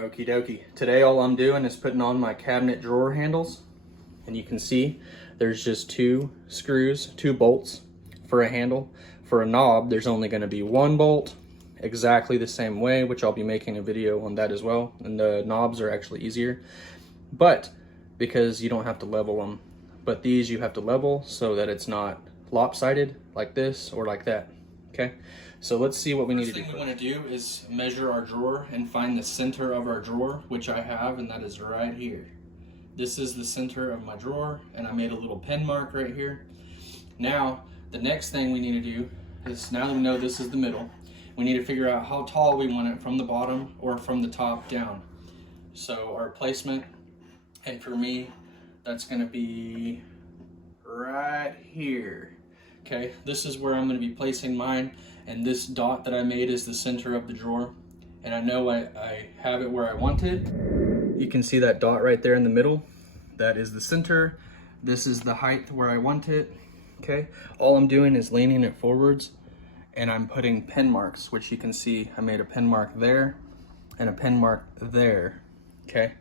Okie dokie. Today all I'm doing is putting on my cabinet drawer handles, and you can see there's just two screws, two bolts for a handle. For a knob, there's only going to be one bolt exactly the same way, which I'll be making a video on that as well. And the knobs are actually easier, but because you don't have to level them, but these you have to level so that it's not lopsided like this or like that. Okay, so let's see what we need to do. First thing we want to do is measure our drawer and find the center of our drawer, which I have, and that is right here. This is the center of my drawer, and I made a little pin mark right here. Now, the next thing we need to do is, now that we know this is the middle, we need to figure out how tall we want it from the bottom or from the top down. So our placement, and for me, that's going to be right here. Okay, this is where I'm going to be placing mine, and this dot that I made is the center of the drawer, and I know I have it where I want it. You can see that dot right there in the middle. That is the center. This is the height where I want it. Okay, all I'm doing is leaning it forwards, and I'm putting pin marks, which you can see I made a pin mark there and a pin mark there. Okay,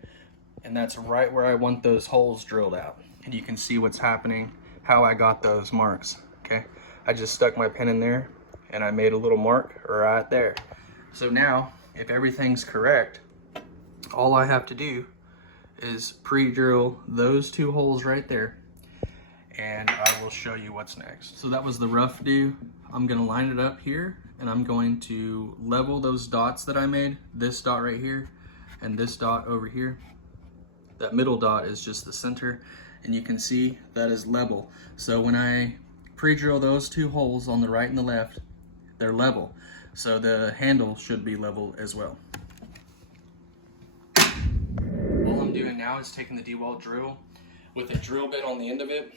and that's right where I want those holes drilled out, and you can see what's happening, how I got those marks. Okay, I just stuck my pin in there and I made a little mark right there. So now, if everything's correct, all I have to do is pre-drill those two holes right there, and I will show you what's next. So that was the rough do. I'm gonna line it up here, and I'm going to level those dots that I made, this dot right here and this dot over here. That middle dot is just the center, and you can see that is level. So when I pre-drill those two holes on the right and the left, they're level. So the handle should be level as well. All I'm doing now is taking the DeWalt drill with a drill bit on the end of it,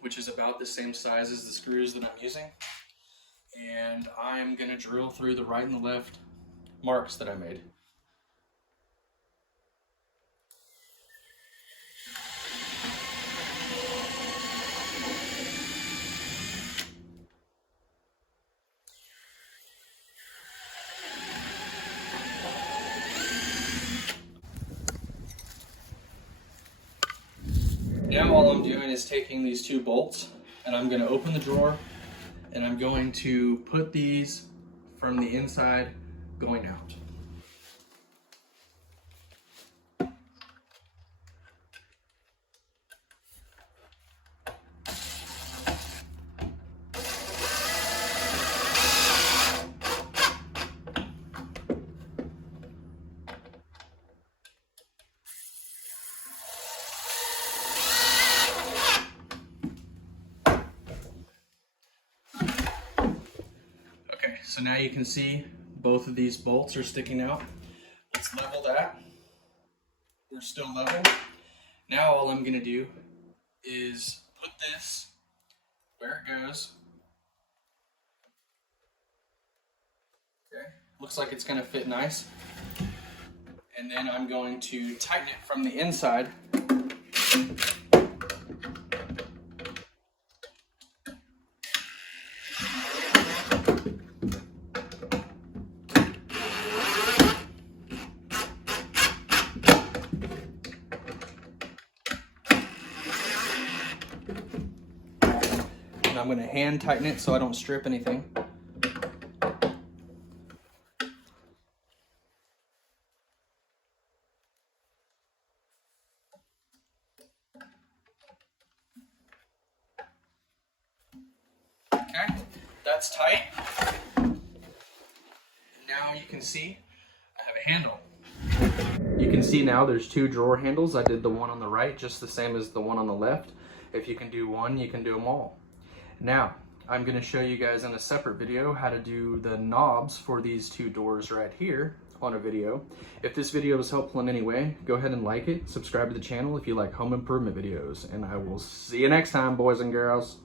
which is about the same size as the screws that I'm using. And I'm gonna drill through the right and the left marks that I made. Now all I'm doing is taking these two bolts, and I'm going to open the drawer, and I'm going to put these from the inside going out. So now you can see both of these bolts are sticking out. Let's level that. We're still level. Now all I'm gonna do is put this where it goes. Okay, looks like it's gonna fit nice. And then I'm going to tighten it from the inside. I'm going to hand tighten it so I don't strip anything. Okay, that's tight. Now you can see I have a handle. You can see now there's two drawer handles. I did the one on the right just the same as the one on the left. If you can do one, you can do them all. Now, I'm going to show you guys in a separate video how to do the knobs for these two doors right here on a video. If this video was helpful in any way, go ahead and like it, subscribe to the channel if you like home improvement videos, and I will see you next time, boys and girls.